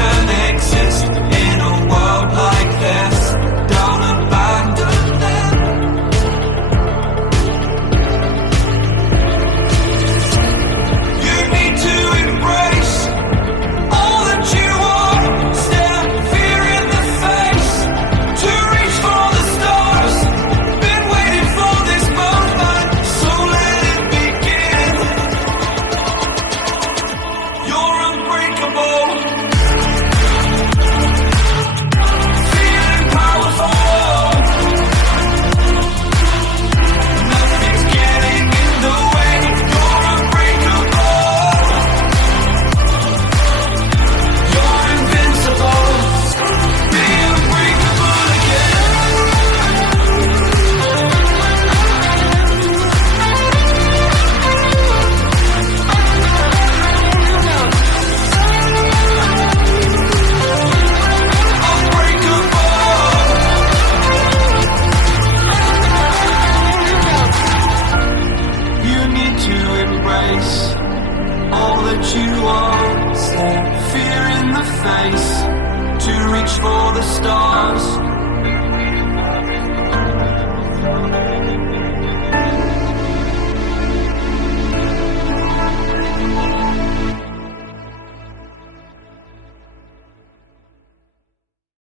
can exist in a world like this. Don't abandon them. You need to embrace all that you are. Stare fear in the face to reach for the stars. Been waiting for this moment, so let it begin. You're unbreakable. Feeling powerful. Nothing's getting in the way. You're unbreakable. You're invincible. Be unbreakable again. Unbreakable. You need to embrace all that you are. Stare fear in the face to reach for the stars.